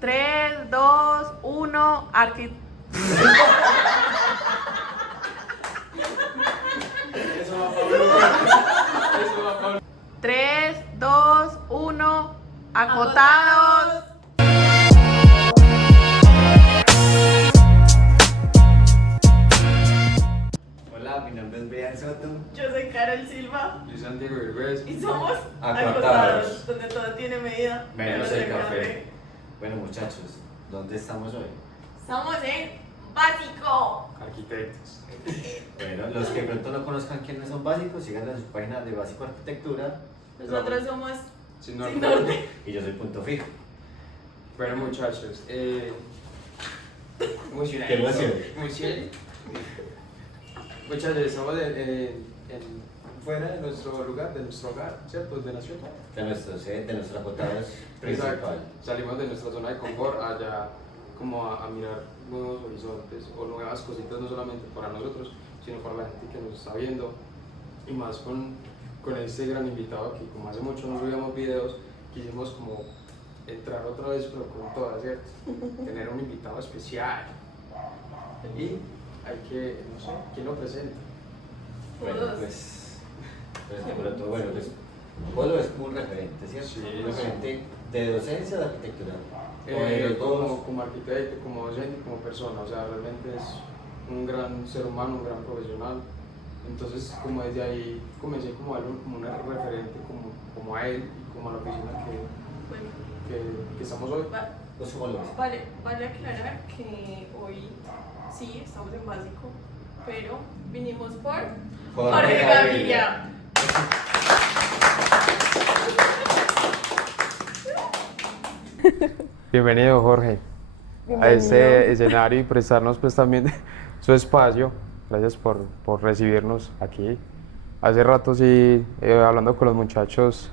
3, 2, 1, arqui... Eso va Pablo. Eso va Pablo. 3, 2, 1, acotados. Hola, mi nombre es Brian Soto. Yo soy Carol Silva Yo soy Santiago Berbés. y somos Acotados. acotados, donde todo tiene medida, Menos el café. Bueno, muchachos, ¿dónde estamos hoy? Estamos en básico. Arquitectos. Bueno, los que de pronto no conozcan quiénes son básicos, sigan en su página de Básico Arquitectura. Nosotros somos Sin Sin norte. Norte. Y yo soy Punto Fijo. Bueno, muchachos. Emocionadito. Qué emoción. Emocionadito. Muchachos, estamos fuera de nuestro lugar, de nuestro hogar, ¿cierto? De la ciudad. De nuestro set, de nuestro acotados Exacto. principal. Salimos de nuestra zona de confort allá como a mirar nuevos horizontes o nuevas cositas, no solamente para nosotros, sino para la gente que nos está viendo. Y más con este gran invitado que como hace mucho no subíamos videos, quisimos como entrar otra vez pero con todas, ¿cierto? Tener un invitado especial. Y hay que, no sé, ¿quién lo presenta? Bueno, pues pero todo, bueno, pues Polo es como un referente, ¿cierto? Sí, un referente de docencia o de arquitectura. O de los dos. Como arquitecto, como docente, como persona, o sea, realmente es un gran ser humano, un gran profesional. Entonces, como desde ahí comencé como a darle como un referente como a él y como a la oficina Bueno, que estamos hoy. Los psicólogos. vale aclarar que hoy sí estamos en básico, pero vinimos por Jorge Gaviria. Bienvenido, Jorge, a este escenario y prestarnos pues también su espacio. Gracias por recibirnos aquí. Hace rato sí, hablando con los muchachos,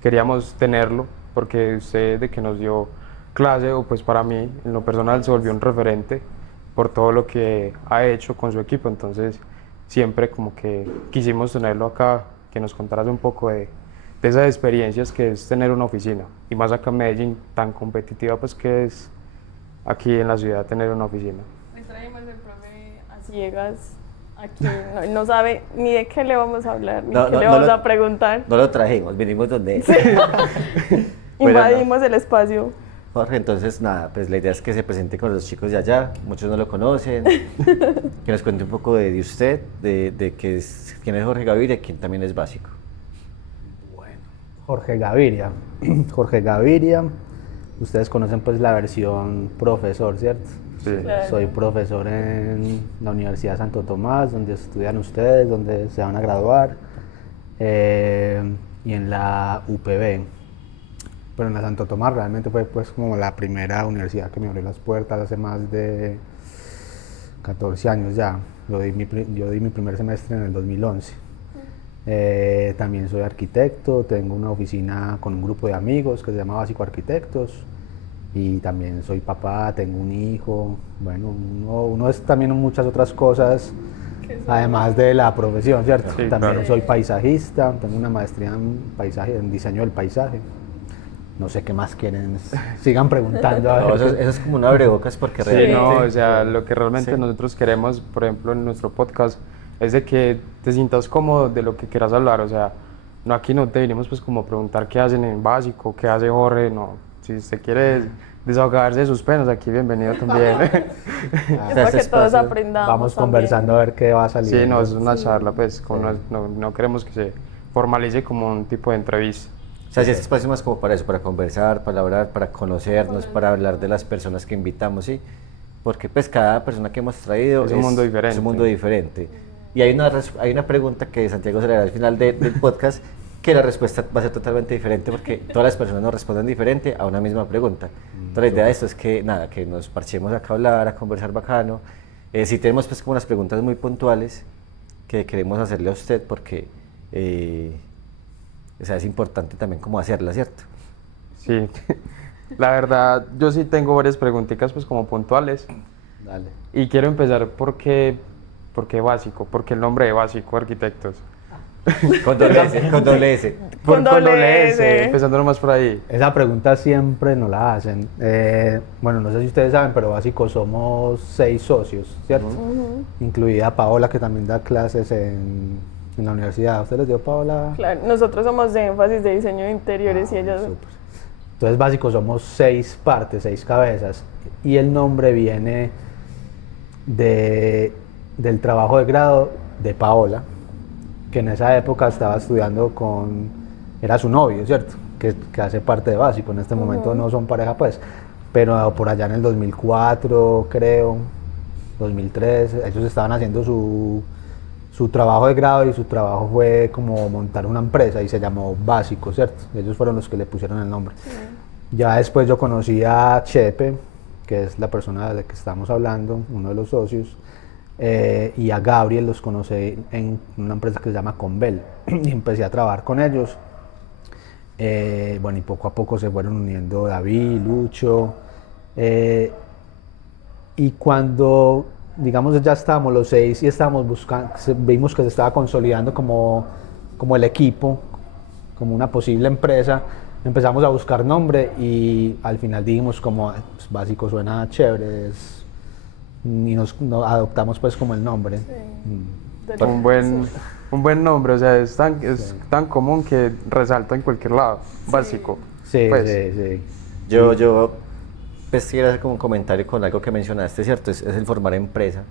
queríamos tenerlo porque usted de que nos dio clase, o pues para mí, en lo personal, se volvió un referente por todo lo que ha hecho con su equipo. Entonces siempre como que quisimos tenerlo acá, que nos contaras un poco de esas experiencias que es tener una oficina, y más acá en Medellín, tan competitiva pues que es aquí en la ciudad tener una oficina. Le traemos el profe a ciegas aquí, no sabe ni de qué le vamos a hablar, ni qué le vamos a preguntar. No lo trajimos, vinimos donde él. Invadimos el espacio. Jorge, entonces nada, pues la idea es que se presente con los chicos de allá, muchos no lo conocen, que nos cuente un poco de usted, de quién es Jorge Gaviria, quién también es básico. Jorge Gaviria. Jorge Gaviria, ustedes conocen pues la versión profesor, ¿cierto? Sí. Claro. Soy profesor en la Universidad Santo Tomás, donde estudian ustedes, donde se van a graduar, y en la UPB. Pero en la Santo Tomás realmente fue pues como la primera universidad que me abrió las puertas hace más de 14 años ya. Yo di mi primer semestre en el 2011. También soy arquitecto, tengo una oficina con un grupo de amigos que se llama Básico Arquitectos, y también soy papá, tengo un hijo. Bueno, uno es también muchas otras cosas además de la profesión, ¿cierto? Sí, También claro. soy paisajista, tengo una maestría en paisaje, en diseño del paisaje. No sé qué más quieren, sigan preguntando. A ver No, eso qué- es como un abrebocas porque Sí, realmente... no, o sea, lo que realmente Sí. nosotros queremos, por ejemplo, en nuestro podcast, es de que te sientas cómodo de lo que quieras hablar. O sea, no, aquí no te venimos pues como a preguntar qué hacen en básico, qué hace Jorge, no. Si usted quiere desahogarse de sus penas, aquí bienvenido también. Ah, Es para este que todos espacio, aprendamos. Vamos también. conversando a ver qué va a salir. Sí, no, es una charla, pues, como Sí. no queremos que se formalice como un tipo de entrevista. O sea, si este espacio es más como para eso, para conversar, para hablar, para conocernos, para hablar de las personas que invitamos, ¿sí? Porque pues cada persona que hemos traído Es un mundo diferente. Es un mundo diferente. Y hay una pregunta que Santiago se le hará al final del podcast, que la respuesta va a ser totalmente diferente porque todas las personas nos responden diferente a una misma pregunta. Entonces la idea de esto es que nada, que nos parchemos acá a hablar, a conversar bacano. Si tenemos pues como unas preguntas muy puntuales que queremos hacerle a usted porque o sea, es importante también como hacerlas, ¿cierto? Sí, la verdad, yo sí tengo varias preguntitas pues como puntuales. Dale. Y quiero empezar por qué básico, porque el nombre de Básico Arquitectos. Con doble S, con doble S. Con doble S. Empezando nomás por ahí. Esa pregunta siempre nos la hacen. Bueno, no sé si ustedes saben, pero básico somos 6 socios, ¿cierto? Incluida Paola, que también da clases en la universidad. ¿Usted les dio, Paola? Claro, nosotros somos de énfasis de diseño de interiores y ella... Súper. Entonces, básico somos 6 partes, 6 cabezas. Y el nombre viene del trabajo de grado de Paola, que en esa época estaba estudiando era su novio, ¿cierto? Que hace parte de básico, en este momento no son pareja pues, pero por allá en el 2004 creo, 2003, ellos estaban haciendo su trabajo de grado y su trabajo fue como montar una empresa y se llamó Básico, ¿cierto? Ellos fueron los que le pusieron el nombre. Ya después yo conocí a Chepe, que es la persona de la que estamos hablando, uno de los socios, y a Gabriel los conocí en una empresa que se llama Convel y empecé a trabajar con ellos. Bueno, y poco a poco se fueron uniendo David, Lucho, y cuando, digamos, ya estábamos los 6 y estábamos buscando, vimos que se estaba consolidando como el equipo, como una posible empresa, empezamos a buscar nombre y al final dijimos como pues, Básico suena chévere, y nos adoptamos pues como el nombre. Un buen nombre, o sea, es tan común que resalta en cualquier lado. Básico. Sí, pues. sí. Yo pues quiero hacer como un comentario con algo que mencionaste, ¿cierto? Es el formar empresa.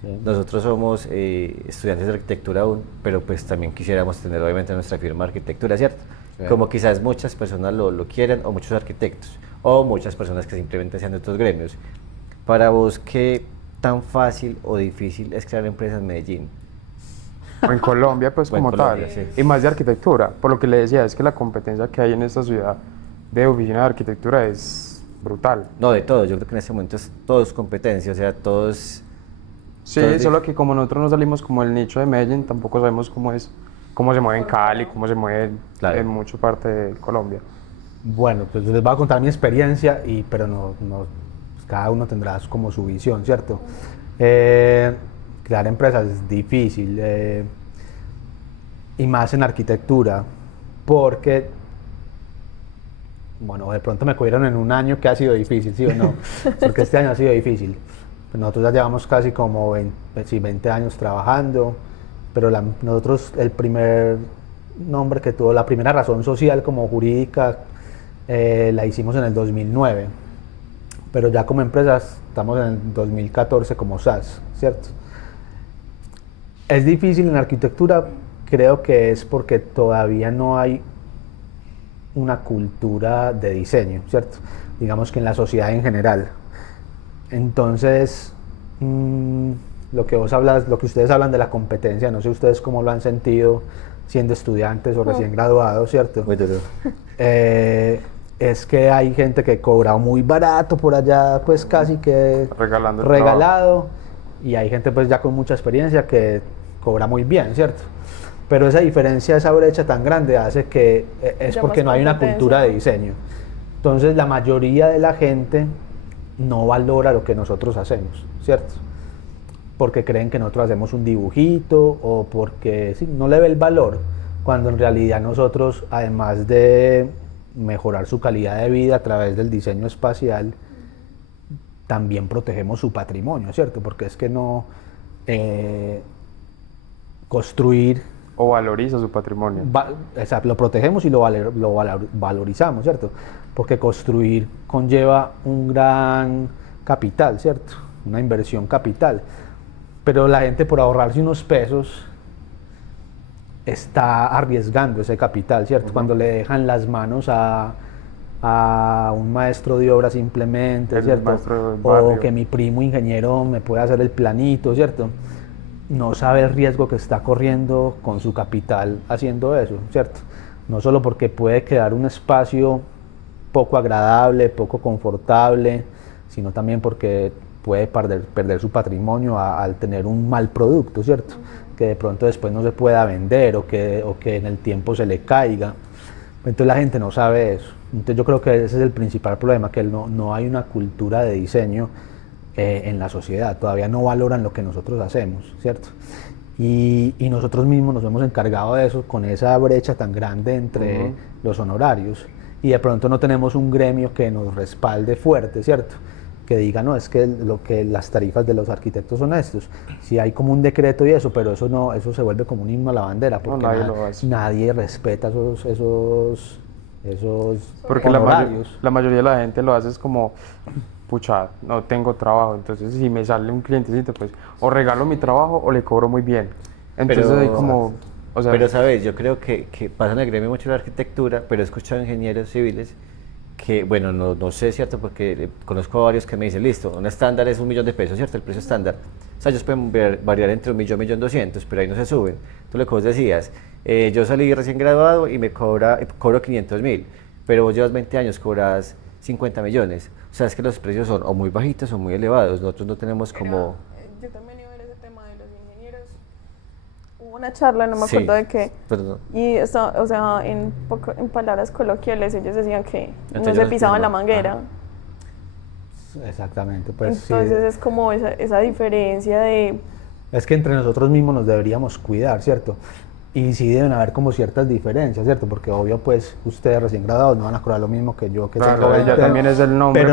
Sí. Nosotros somos estudiantes de arquitectura aún, pero pues también quisiéramos tener obviamente nuestra firma de arquitectura, ¿cierto? Sí. Como quizás muchas personas lo quieren, o muchos arquitectos, o muchas personas que simplemente sean de otros gremios. Para vos, ¿qué tan fácil o difícil es crear empresas en Medellín? O en Colombia, pues como Colombia, tal, sí. y más de arquitectura. Por lo que le decía, es que la competencia que hay en esta ciudad de oficina de arquitectura es brutal. No, de todo, yo creo que en este momento todo es competencia, o sea, todos... Sí, solo que como nosotros no salimos como el nicho de Medellín, tampoco sabemos cómo se mueve en Cali, cómo se mueve en mucha parte de Colombia. Bueno, pues les voy a contar mi experiencia, pero no pues cada uno tendrá como su visión, ¿cierto? Crear empresas es difícil, y más en arquitectura, porque, bueno, de pronto me cogieron en un año que ha sido difícil, ¿sí o no? Porque este año ha sido difícil. Nosotros ya llevamos casi como 20 años trabajando, pero nosotros el primer nombre que tuvo, la primera razón social como jurídica, la hicimos en el 2009, pero ya como empresas estamos en el 2014 como SAS, ¿cierto? Es difícil en arquitectura, creo que es porque todavía no hay una cultura de diseño, ¿cierto? Digamos que en la sociedad en general. Entonces, lo que ustedes hablan de la competencia, no sé ustedes cómo lo han sentido siendo estudiantes o recién graduados, ¿cierto? Muy duro. Es que hay gente que cobra muy barato por allá, pues casi que regalado, y hay gente pues ya con mucha experiencia que cobra muy bien, ¿cierto? Pero esa diferencia, esa brecha tan grande hace que es porque no hay una cultura de diseño. Entonces la mayoría de la gente no valora lo que nosotros hacemos, ¿cierto? Porque creen que nosotros hacemos un dibujito o porque sí, no le ve el valor, cuando en realidad nosotros, además de mejorar su calidad de vida a través del diseño espacial, también protegemos su patrimonio, ¿cierto? Porque es que no construir... O valoriza su patrimonio. Exacto, lo protegemos y lo valorizamos, ¿cierto? Porque construir conlleva un gran capital, ¿cierto? Una inversión capital. Pero la gente, por ahorrarse unos pesos, está arriesgando ese capital, ¿cierto? Cuando le dejan las manos a un maestro de obra simplemente, ¿cierto? O que mi primo ingeniero me puede hacer el planito, ¿cierto? No sabe el riesgo que está corriendo con su capital haciendo eso, ¿cierto? No solo porque puede quedar un espacio poco agradable, poco confortable, sino también porque puede perder su patrimonio al tener un mal producto, ¿cierto? Que de pronto después no se pueda vender o que en el tiempo se le caiga. Entonces la gente no sabe eso. Entonces yo creo que ese es el principal problema, que no hay una cultura de diseño en la sociedad, todavía no valoran lo que nosotros hacemos, ¿cierto? y nosotros mismos nos hemos encargado de eso con esa brecha tan grande entre los honorarios y de pronto no tenemos un gremio que nos respalde fuerte, ¿cierto? Que diga, no, es que las tarifas de los arquitectos son estos. Sí hay como un decreto y eso, pero eso se vuelve como un himno a la bandera, porque nadie respeta esos porque honorarios. la mayoría de la gente lo hace es como, pucha, no tengo trabajo, entonces si me sale un clientecito, pues o regalo mi trabajo o le cobro muy bien. Entonces hay como... O sea, pero sabes, yo creo que pasa en el gremio mucho la arquitectura, pero he escuchado ingenieros civiles que, bueno, no sé, ¿cierto? Porque conozco a varios que me dicen, listo, un estándar es 1 millón de pesos, ¿cierto? El precio estándar. O sea, ellos pueden variar entre 1 millón, 1.200.000, pero ahí no se suben. Tú lo que vos decías, yo salí recién graduado y cobro 500.000, pero vos llevas 20 años, cobras 50 millones. O sea, es que los precios son o muy bajitos o muy elevados. Nosotros no tenemos como... Yo también iba a ver ese tema de los ingenieros. Hubo una charla, no me acuerdo de qué. Perdón. Y eso, o sea, en palabras coloquiales, ellos decían que no se pisaban la manguera. Exactamente, pues entonces es como esa diferencia de... Es que entre nosotros mismos nos deberíamos cuidar, ¿cierto? Y sí deben haber como ciertas diferencias, ¿cierto? Porque obvio, pues, ustedes recién graduados no van a cobrar lo mismo que yo, que tengo 20, ya también es el nombre,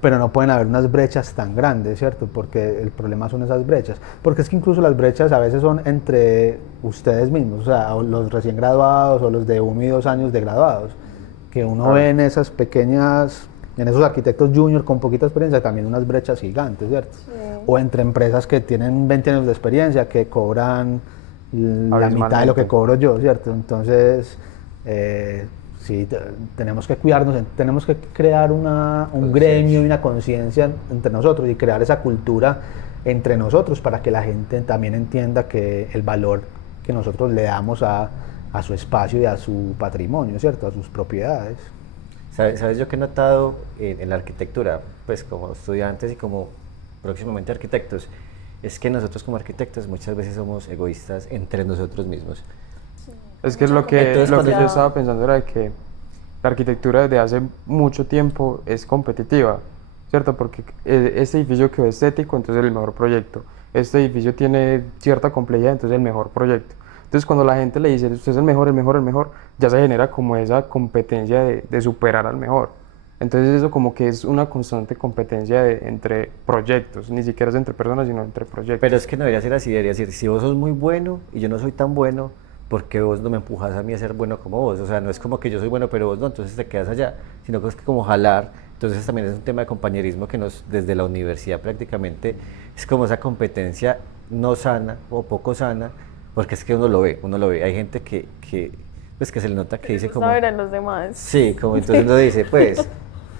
pero no pueden haber unas brechas tan grandes, ¿cierto? Porque el problema son esas brechas. Porque es que incluso las brechas a veces son entre ustedes mismos, o sea, los recién graduados o los de 1 y 2 años de graduados, que uno ve en esas pequeñas... En esos arquitectos junior con poquita experiencia también unas brechas gigantes, ¿cierto? Sí. O entre empresas que tienen 20 años de experiencia que cobran la mitad de lo que cobro yo, ¿cierto? Entonces, sí, tenemos que cuidarnos, tenemos que crear un gremio y una conciencia entre nosotros y crear esa cultura entre nosotros para que la gente también entienda que el valor que nosotros le damos a su espacio y a su patrimonio, ¿cierto? A sus propiedades. ¿Sabes yo que he notado en la arquitectura, pues como estudiantes y como próximamente arquitectos, es que nosotros como arquitectos muchas veces somos egoístas entre nosotros mismos? Sí. Es que lo que yo estaba pensando era de que la arquitectura desde hace mucho tiempo es competitiva, ¿cierto? Porque este edificio quedó estético, entonces es el mejor proyecto. Este edificio tiene cierta complejidad, entonces es el mejor proyecto. Entonces cuando la gente le dice, usted es el mejor, ya se genera como esa competencia de superar al mejor. Entonces eso como que es una constante competencia entre proyectos, ni siquiera es entre personas, sino entre proyectos. Pero es que no debería ser así, debería decir, si vos sos muy bueno y yo no soy tan bueno, ¿por qué vos no me empujas a mí a ser bueno como vos? O sea, no es como que yo soy bueno pero vos no, entonces te quedas allá, sino que es como jalar. Entonces también es un tema de compañerismo que desde la universidad prácticamente es como esa competencia no sana o poco sana, porque es que uno lo ve, hay gente que se le nota que dice como... saber a los demás. Sí, como entonces uno dice, pues,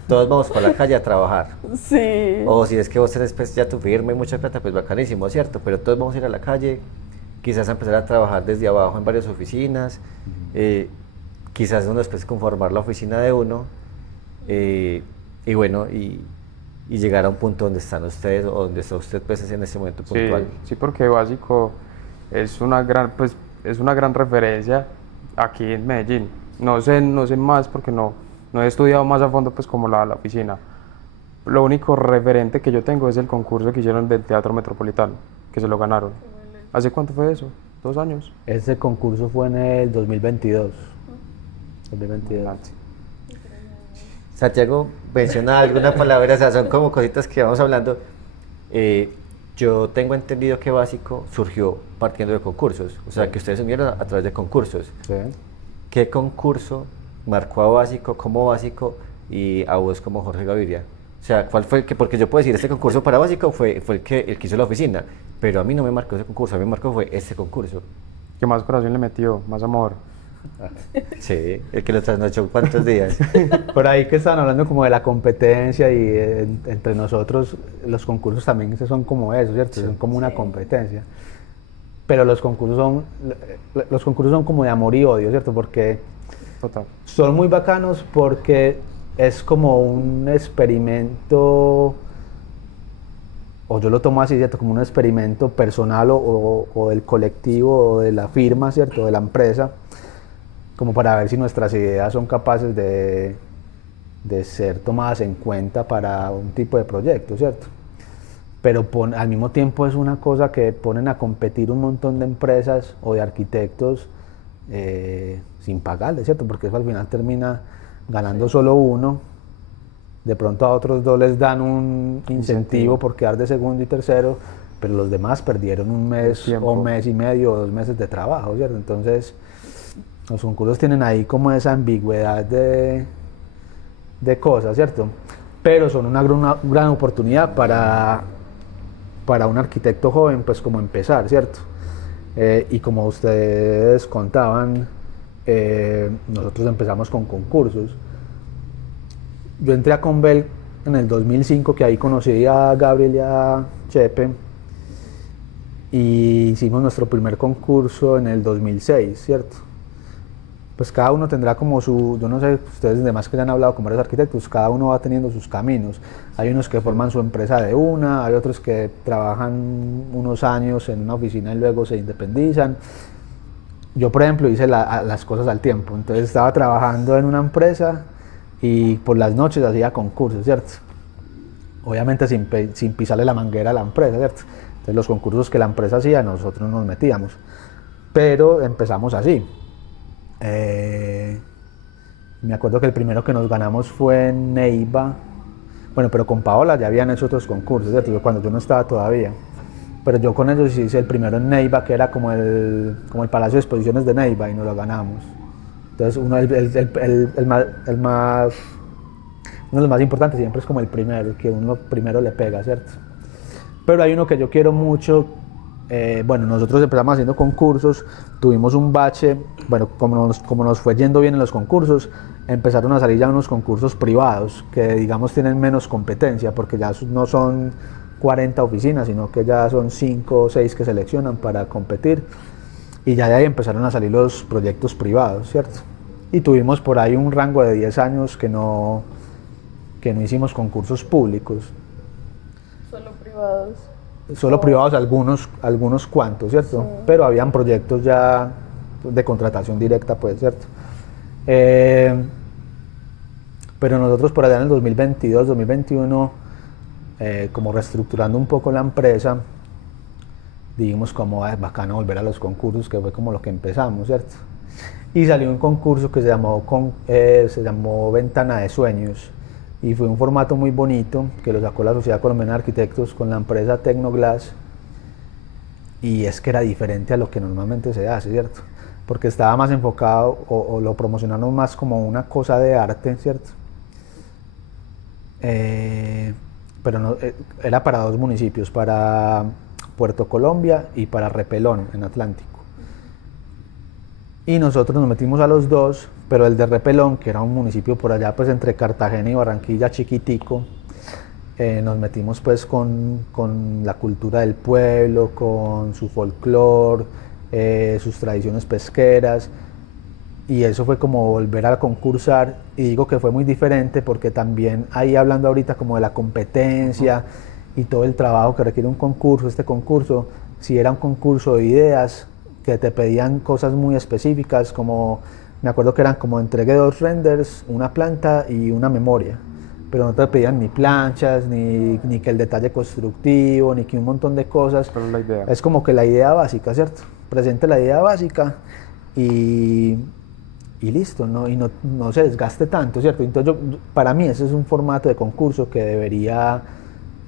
todos vamos para la calle a trabajar. Sí. O si es que vos tenés pues, ya tu firma y mucha plata, pues bacanísimo, ¿cierto? Pero todos vamos a ir a la calle, quizás a empezar a trabajar desde abajo en varias oficinas, quizás uno después conformar la oficina de uno, y bueno, y llegar a un punto donde están ustedes, o donde está usted pues en ese momento puntual. Sí, porque Básico es una gran referencia aquí en Medellín. No sé más porque no he estudiado más a fondo pues como la oficina. Lo único referente que yo tengo es el concurso que hicieron del Teatro Metropolitano, que se lo ganaron. ¿Hace cuánto fue eso? ¿2 años? Ese concurso fue en el 2022. Santiago menciona alguna palabra, o sea, son como cositas que vamos hablando. Yo tengo entendido que Básico surgió partiendo de concursos, o sea, que ustedes se unieron a través de concursos. Sí. ¿Qué concurso marcó a Básico como Básico y a vos como Jorge Gaviria? O sea, ¿cuál fue el que, porque yo puedo decir, este concurso para Básico fue el que hizo la oficina, pero a mí no me marcó ese concurso, a mí me marcó fue este concurso. ¿Qué más corazón le metió? ¿Más amor? Sí, el que lo trasnochó cuántos días. Por ahí que estaban hablando como de la competencia y entre nosotros los concursos también son como eso, ¿cierto? Sí, son como una competencia. Pero los concursos son como de amor y odio, ¿cierto? Porque son muy bacanos porque es como un experimento, o yo lo tomo así, ¿cierto? Como un experimento personal o del colectivo o de la firma, ¿cierto? De la empresa, como para ver si nuestras ideas son capaces de ser tomadas en cuenta para un tipo de proyecto, ¿cierto? pero al mismo tiempo es una cosa que ponen a competir un montón de empresas o de arquitectos sin pagarles, ¿cierto? Porque eso al final termina ganando solo uno, de pronto a otros dos les dan un incentivo por quedar de segundo y tercero, pero los demás perdieron un mes o un mes y medio o 2 meses de trabajo, ¿cierto? Entonces los concursos tienen ahí como esa ambigüedad de cosas, ¿cierto? Pero son una gran oportunidad para un arquitecto joven, pues como empezar, ¿cierto? Y como ustedes contaban, nosotros empezamos con concursos. Yo entré a Convel en el 2005, que ahí conocí a Gabriel y a Chepe, y hicimos nuestro primer concurso en el 2006, ¿cierto? Pues cada uno tendrá como yo no sé, ustedes demás que ya han hablado con varios arquitectos, cada uno va teniendo sus caminos. Hay unos que forman su empresa de una, hay otros que trabajan unos años en una oficina y luego se independizan. Yo, por ejemplo, hice las cosas al tiempo, entonces estaba trabajando en una empresa y por las noches hacía concursos, ¿cierto? Obviamente sin pisarle la manguera a la empresa, ¿cierto? Entonces los concursos que la empresa hacía, nosotros nos metíamos, pero empezamos así. Me acuerdo que el primero que nos ganamos fue en Neiva, bueno, pero con Paola ya habían hecho otros concursos, ¿cierto? Cuando yo no estaba todavía, pero yo con ellos hice el primero en Neiva, que era como el Palacio de Exposiciones de Neiva, y nos lo ganamos. Entonces uno de los más importantes siempre es como el primero, el que uno primero le pega, ¿cierto? Pero hay uno que yo quiero mucho. Bueno, nosotros empezamos haciendo concursos, tuvimos un bache, bueno, como nos fue yendo bien en los concursos, empezaron a salir ya unos concursos privados que, digamos, tienen menos competencia, porque ya no son 40 oficinas, sino que ya son 5 o 6 que seleccionan para competir, y ya de ahí empezaron a salir los proyectos privados, ¿cierto? Y tuvimos por ahí un rango de 10 años que no hicimos concursos públicos. Solo privados. Solo privados algunos cuantos, ¿cierto? Sí. Pero habían proyectos ya de contratación directa, pues, ¿cierto? Pero nosotros por allá en el 2022, 2021, como reestructurando un poco la empresa, dijimos como es bacano volver a los concursos, que fue como lo que empezamos, ¿cierto? Y salió un concurso que se llamó Ventana de Sueños, y fue un formato muy bonito que lo sacó la Sociedad Colombiana de Arquitectos con la empresa Tecnoglass, y es que era diferente a lo que normalmente se hace, ¿cierto? Porque estaba más enfocado o lo promocionaron más como una cosa de arte, ¿cierto? Pero no, era para 2 municipios, para Puerto Colombia y para Repelón, en Atlántico. Y nosotros nos metimos a los 2, pero el de Repelón, que era un municipio por allá pues entre Cartagena y Barranquilla, chiquitico, nos metimos pues con la cultura del pueblo, con su folclore, sus tradiciones pesqueras, y eso fue como volver a concursar. Y digo que fue muy diferente porque también ahí, hablando ahorita como de la competencia y todo el trabajo que requiere un concurso, este concurso, si era un concurso de ideas, que te pedían cosas muy específicas, como me acuerdo que eran como entregué 2 renders, una planta y una memoria, pero no te pedían ni planchas, ni que el detalle constructivo, ni que un montón de cosas. Pero la idea. Es como que la idea básica, ¿cierto? Presente la idea básica y listo, ¿no? Y no se desgaste tanto, ¿cierto? Entonces para mí ese es un formato de concurso que debería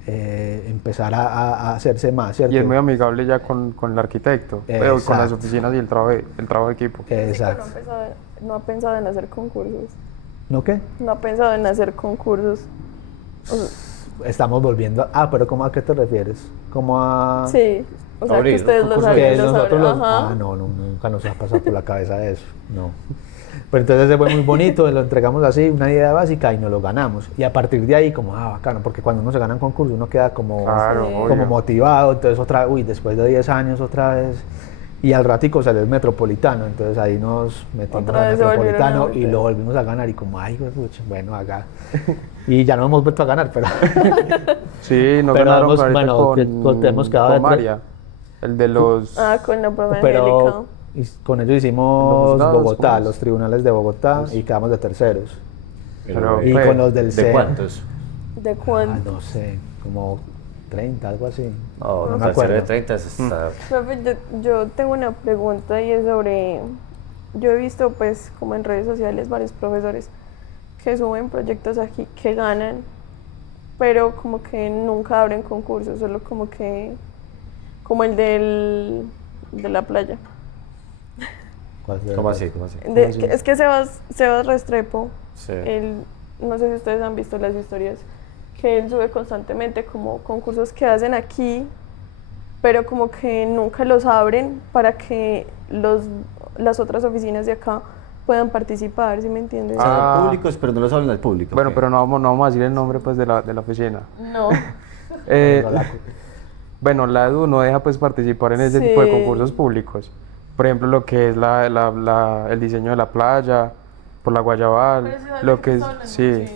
empezar a hacerse más, ¿cierto? Y es muy amigable ya con el arquitecto, pero con las oficinas y el trabajo de equipo. Exacto. No ha pensado en hacer concursos. ¿No qué? No ha pensado en hacer concursos. Estamos volviendo. Pero ¿cómo a qué te refieres? ¿Cómo a...? Sí, o sea, abrir, que ustedes ¿no? lo saben. No, nunca nos ha pasado por la cabeza eso, no. Pero entonces ese fue muy bonito, lo entregamos así, una idea básica, y nos lo ganamos. Y a partir de ahí, como, bacano, porque cuando uno se gana un concurso, uno queda como, claro, como motivado. Entonces después de 10 años otra vez, y al ratico salió el Metropolitano, entonces ahí nos metimos al Metropolitano y lo volvimos a ganar, y como, bueno, acá. Y ya no hemos vuelto a ganar, pero... Sí, nos pero ganaron hemos quedado con María, el de los... con la profe pero Angélica. con ellos hicimos Bogotá, los tribunales de Bogotá, y quedamos de terceros. Pero, y con los del ¿de CEN, cuántos? ¿De cuánto? no sé, como 30, algo así. No, No me para el cierre de acuerdo. 30 eso está... Profe, yo tengo una pregunta y es sobre, yo he visto pues como en redes sociales varios profesores que suben proyectos aquí que ganan, pero como que nunca abren concursos, solo como que, como el de la playa. ¿Cómo así? ¿Cómo así? Es que Sebas Restrepo, Sí. él, no sé si ustedes han visto las historias, que él sube constantemente como concursos que hacen aquí, pero como que nunca los abren para que las otras oficinas de acá puedan participar, ¿sí me entiendes? Son Ah. públicos, pero no los hablan al público. Bueno, ¿ok? pero no vamos a decir el nombre pues de la oficina. No. Eh, bueno, la EDU no deja pues participar en ese tipo de Sí. concursos públicos. Por ejemplo, lo que es el diseño de la playa, por la Guayabal, Pero eso es lo lo que que es, son, sí. sí.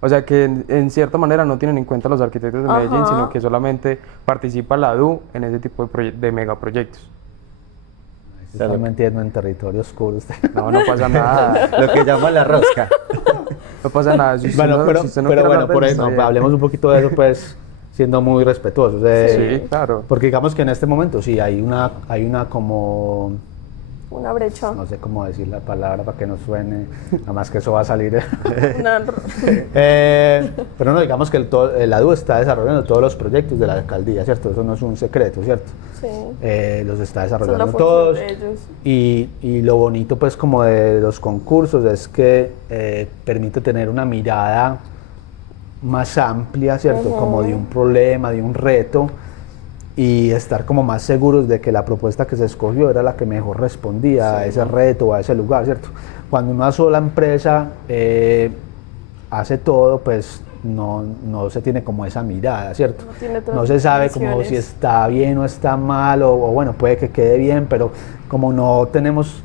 O sea que en cierta manera no tienen en cuenta los arquitectos de Medellín, Ajá. sino que solamente participa la EDU en ese tipo de megaproyectos. Están metiendo en territorio oscuro usted. No, no pasa nada, Lo que llaman la rosca. no pasa nada. Si usted Bueno, no- pero, si usted no pero quiere bueno, hablar de por eso, eso, está bien. hablemos un poquito de eso, pues, siendo muy respetuosos. Sí, claro. Porque digamos que en este momento sí hay una como, Una brecha. no sé cómo decir la palabra para que no suene, nada más que eso va a salir. Una- Pero no, digamos que el ADU está desarrollando todos los proyectos de la alcaldía, ¿cierto? Eso no es un secreto, ¿cierto? sí. Los está Esa es la desarrollando función todos. de ellos. Y lo bonito pues como de los concursos es que permite tener una mirada más amplia, ¿cierto? Ujú. Como de un problema, de un reto y estar como más seguros de que la propuesta que se escogió era la que mejor respondía a ese reto o a ese lugar, ¿cierto? Cuando una sola empresa hace todo, pues no se tiene como esa mirada, ¿cierto? No tiene No se sabe como transmisiones. si está bien o está mal, o bueno, puede que quede bien, pero como no tenemos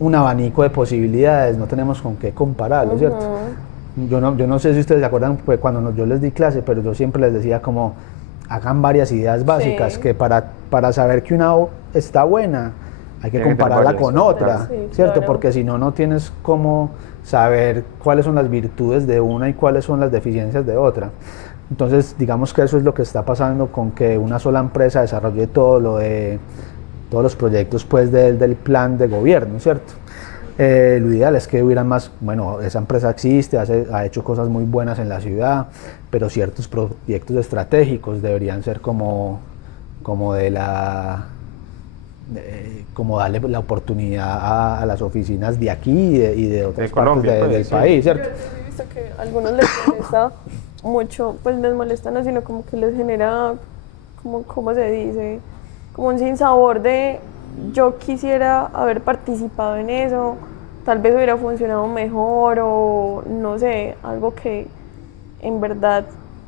un abanico de posibilidades, no tenemos con qué compararlo, ¿cierto? Yo no sé si ustedes se acuerdan, pues cuando yo les di clase, pero yo siempre les decía como, hagan varias ideas básicas, Sí. que para saber que una está buena, hay que Tiene que tener compararla varias. con otra, Sí, ¿cierto? claro. Porque si no, no tienes cómo saber cuáles son las virtudes de una y cuáles son las deficiencias de otra. Entonces, digamos que eso es lo que está pasando con que una sola empresa desarrolle todos los proyectos pues del plan de gobierno, ¿cierto? Lo ideal es que hubieran más, bueno, esa empresa existe, ha hecho cosas muy buenas en la ciudad, pero ciertos proyectos estratégicos deberían ser como como darle la oportunidad a las oficinas de aquí y de otras De Colombia, partes pues, del sí. país, Yo ¿cierto? he visto que a algunos les molesta mucho, pues les molesta no, sino como que les genera, como, ¿cómo se dice? Como un sinsabor de yo quisiera haber participado en eso, tal vez hubiera funcionado mejor o no sé, algo que en verdad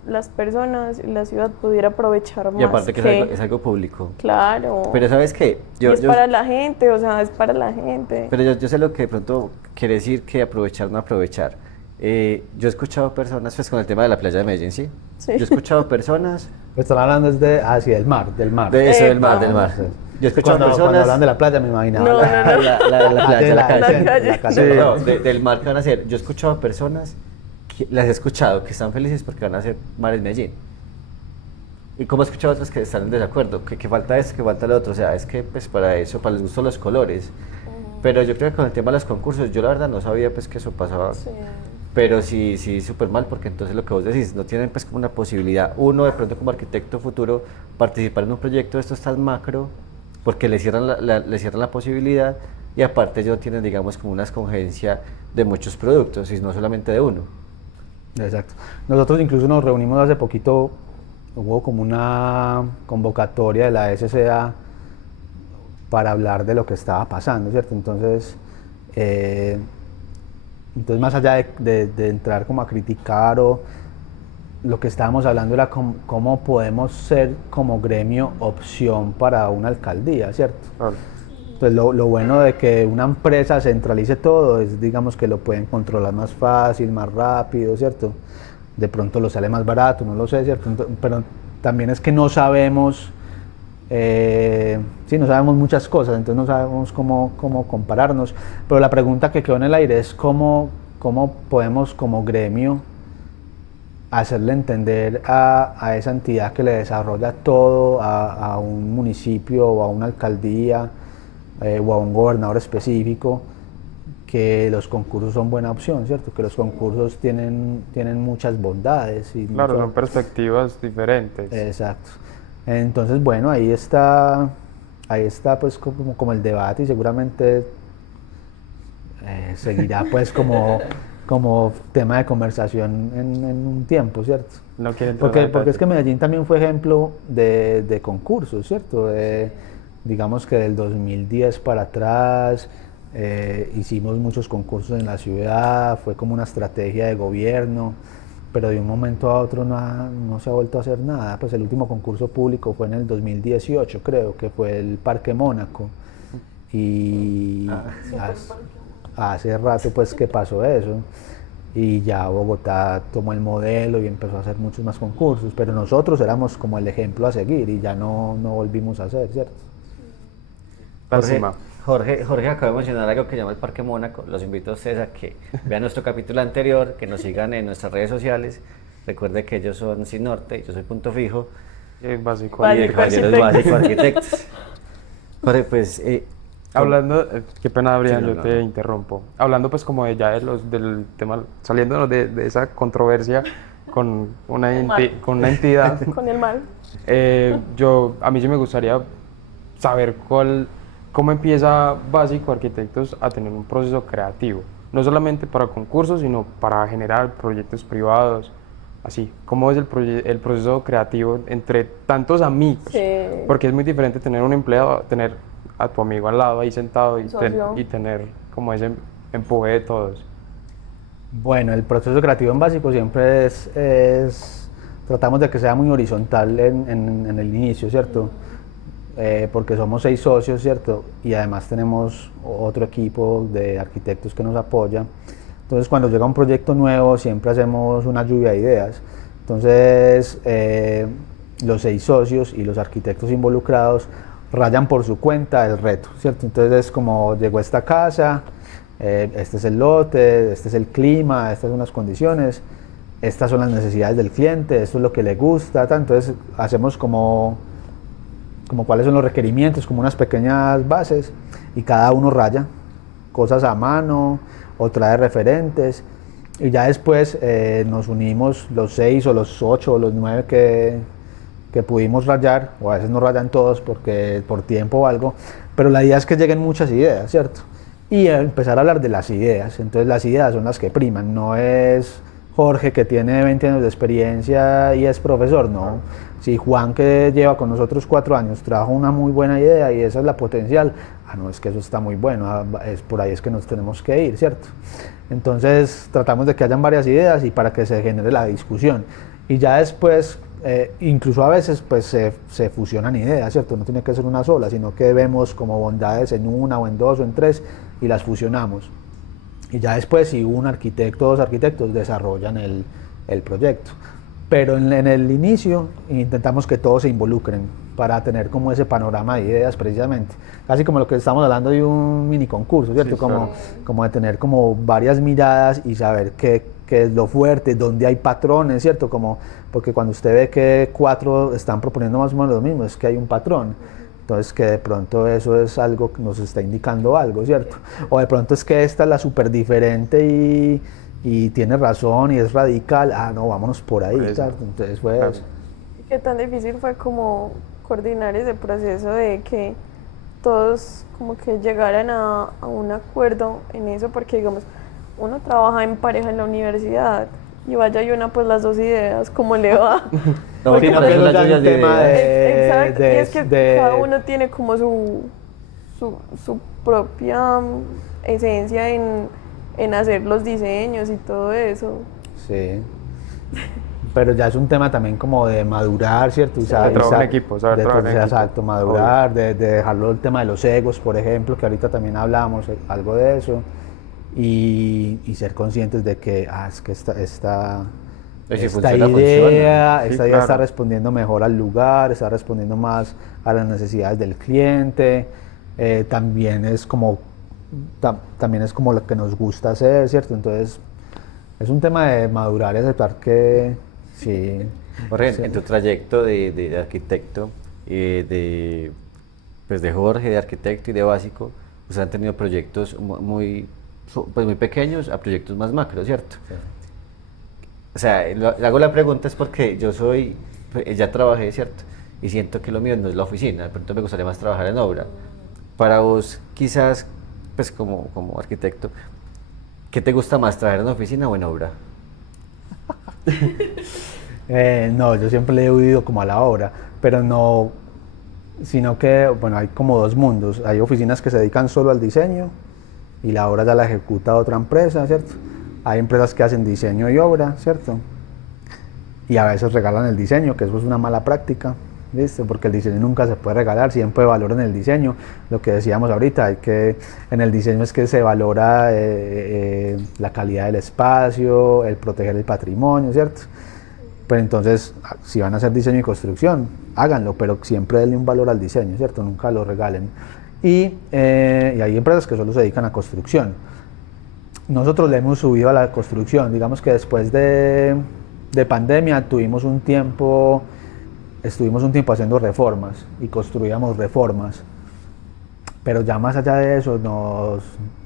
las personas y la ciudad pudiera aprovechar más. Y aparte que es algo público. Claro. Pero ¿sabes qué? Y es para la gente, o sea, es para la gente. Pero yo sé lo que de pronto quiere decir que aprovechar, no aprovechar. Yo he escuchado personas, pues con el tema de la playa de Medellín, ¿sí? Sí. Yo he escuchado personas, Están hablando es hacia el mar, del mar. de eso, del mar, Epa. del mar. Yo he escuchado Cuando personas... hablan de la playa me imaginaba No, la, no, no. La playa, la calle. La calle. Sí, no, del mar que van a hacer. Yo he escuchado personas, las he escuchado, que están felices porque van a hacer mar en Medellín. Y como he escuchado otras que están en desacuerdo, que falta esto, que falta lo otro. O sea, es que pues para eso, para les gustan los colores. Pero yo creo que con el tema de los concursos, yo la verdad no sabía pues que eso pasaba. Sí. Pero sí, súper mal, porque entonces lo que vos decís, no tienen pues como una posibilidad, uno de pronto como arquitecto futuro, participar en un proyecto de estos tan macro, porque le cierran la posibilidad, y aparte ellos tienen, digamos, como una escogencia de muchos productos, y no solamente de uno. Exacto. Nosotros incluso nos reunimos hace poquito, hubo como una convocatoria de la SCA para hablar de lo que estaba pasando, ¿cierto? Entonces más allá de entrar como a criticar o lo que estábamos hablando era cómo podemos ser como gremio opción para una alcaldía, ¿cierto? Claro. Pues lo bueno de que una empresa centralice todo es, digamos, que lo pueden controlar más fácil, más rápido, ¿cierto? De pronto lo sale más barato, no lo sé, ¿cierto? Pero también es que no sabemos, no sabemos muchas cosas, entonces no sabemos cómo compararnos. Pero la pregunta que quedó en el aire es cómo podemos como gremio hacerle entender a esa entidad que le desarrolla todo, a un municipio o a una alcaldía o a un gobernador específico, que los concursos son buena opción, ¿cierto? Que los concursos tienen muchas bondades. Y Claro, son perspectivas diferentes. Exacto. Entonces, bueno, ahí está pues como el debate, y seguramente seguirá pues como tema de conversación en un tiempo, ¿cierto? No quieren Porque es que Medellín también fue ejemplo de concursos, ¿cierto? Digamos que del 2010 para atrás hicimos muchos concursos en la ciudad, fue como una estrategia de gobierno, pero de un momento a otro no se ha vuelto a hacer nada. Pues el último concurso público fue en el 2018, creo, que fue el Parque Mónaco. Y hace rato pues que pasó eso, y ya Bogotá tomó el modelo y empezó a hacer muchos más concursos, pero nosotros éramos como el ejemplo a seguir y ya no volvimos a hacer, ¿cierto? Jorge acaba de mencionar algo que llama el Parque Mónaco. Los invito a ustedes a que vean nuestro capítulo anterior, que nos sigan en nuestras redes sociales. Recuerde que ellos son Sin Norte, yo soy Punto Fijo. Básico. Y el Caballeros Básico Arquitectos. Jorge, pues... hablando, qué pena, Adrián, Sí, yo te interrumpo. Hablando pues como del tema, saliendo de esa controversia con una entidad. Con el mal. A mí sí me gustaría saber cómo empieza Básico Arquitectos a tener un proceso creativo, no solamente para concursos, sino para generar proyectos privados, así. ¿Cómo es el proceso creativo entre tantos amigos? Sí. Porque es muy diferente tener un empleado, tener a tu amigo al lado ahí sentado y tener como ese empuje de todos. Bueno, el proceso creativo en Básico siempre tratamos de que sea muy horizontal en el inicio, ¿cierto? Porque somos 6 socios, ¿cierto? Y además tenemos otro equipo de arquitectos que nos apoya. Entonces, cuando llega un proyecto nuevo, siempre hacemos una lluvia de ideas. Entonces, los 6 socios y los arquitectos involucrados rayan por su cuenta el reto, ¿cierto? Entonces, es como llegó esta casa, este es el lote, este es el clima, estas son las condiciones, estas son las necesidades del cliente, esto es lo que le gusta, entonces hacemos como cuáles son los requerimientos, como unas pequeñas bases, y cada uno raya cosas a mano o trae referentes, y ya después nos unimos los 6 o los 8 o los 9 que pudimos rayar, o a veces no rayan todos porque por tiempo o algo, pero la idea es que lleguen muchas ideas, ¿cierto? Y empezar a hablar de las ideas. Entonces las ideas son las que priman, no es Jorge que tiene 20 años de experiencia y es profesor, no. Si Juan, que lleva con nosotros 4 años, trajo una muy buena idea y esa es la potencial, no, es que eso está muy bueno, es por ahí es que nos tenemos que ir, ¿cierto? Entonces tratamos de que hayan varias ideas y para que se genere la discusión. Y ya después, incluso a veces pues se fusionan ideas, ¿cierto? No tiene que ser una sola, sino que vemos como bondades en una o en 2 o en 3 y las fusionamos. Y ya después, si un arquitecto o 2 arquitectos desarrollan el proyecto. Pero en el inicio intentamos que todos se involucren para tener como ese panorama de ideas precisamente. Casi como lo que estamos hablando de un mini concurso, ¿cierto? Sí, como de tener como varias miradas y saber qué es lo fuerte, dónde hay patrones, ¿cierto? Porque cuando usted ve que 4 están proponiendo más o menos lo mismo, es que hay un patrón. Entonces que de pronto eso es algo que nos está indicando algo, ¿cierto? O de pronto es que esta es la súper diferente y tiene razón y es radical, no, vámonos por ahí, ¿cierto? Entonces fue eso. ¿Qué tan difícil fue como coordinar ese proceso de que todos como que llegaran a un acuerdo en eso? Porque digamos, uno trabaja en pareja en la universidad y vaya y una pues las 2 ideas, ¿cómo le va? No, Porque por eso ya las el lluvias de tema ideas. Exacto, y es que cada uno tiene como su propia esencia en hacer los diseños y todo eso. Sí. Pero ya es un tema también como de madurar, ¿cierto? Saber trabajar en equipo, Exacto, madurar, de dejarlo el tema de los egos, por ejemplo, que ahorita también hablamos algo de eso, y ser conscientes de que, es que esta idea está respondiendo mejor al lugar, está respondiendo más a las necesidades del cliente, también es como lo que nos gusta hacer, ¿cierto? Entonces es un tema de madurar y aceptar que Sí. Jorge, Sí. en tu trayecto de arquitecto, pues de Jorge, de arquitecto y de básico, pues han tenido proyectos pues muy pequeños a proyectos más macro, ¿cierto? O sea, le hago la pregunta es porque yo pues, ya trabajé, ¿cierto? Y siento que lo mío no es la oficina, de pronto me gustaría más trabajar en obra. Para vos, quizás, pues como arquitecto, ¿qué te gusta más, trabajar en oficina o en obra? No, yo siempre le he huido como a la obra, pero no, sino que, bueno, hay como dos mundos. Hay oficinas que se dedican solo al diseño y la obra ya la ejecuta otra empresa, ¿cierto? Hay empresas que hacen diseño y obra, ¿cierto? Y a veces regalan el diseño, que eso es una mala práctica, ¿listo? Porque el diseño nunca se puede regalar, siempre valoran el diseño. Lo que decíamos ahorita, en el diseño es que se valora la calidad del espacio, el proteger el patrimonio, ¿cierto? Pero entonces, si van a hacer diseño y construcción, háganlo, pero siempre denle un valor al diseño, ¿cierto? Nunca lo regalen. Y hay empresas que solo se dedican a construcción. Nosotros le hemos subido a la construcción. Digamos que después de pandemia estuvimos un tiempo haciendo reformas y construíamos reformas. Pero ya más allá de eso,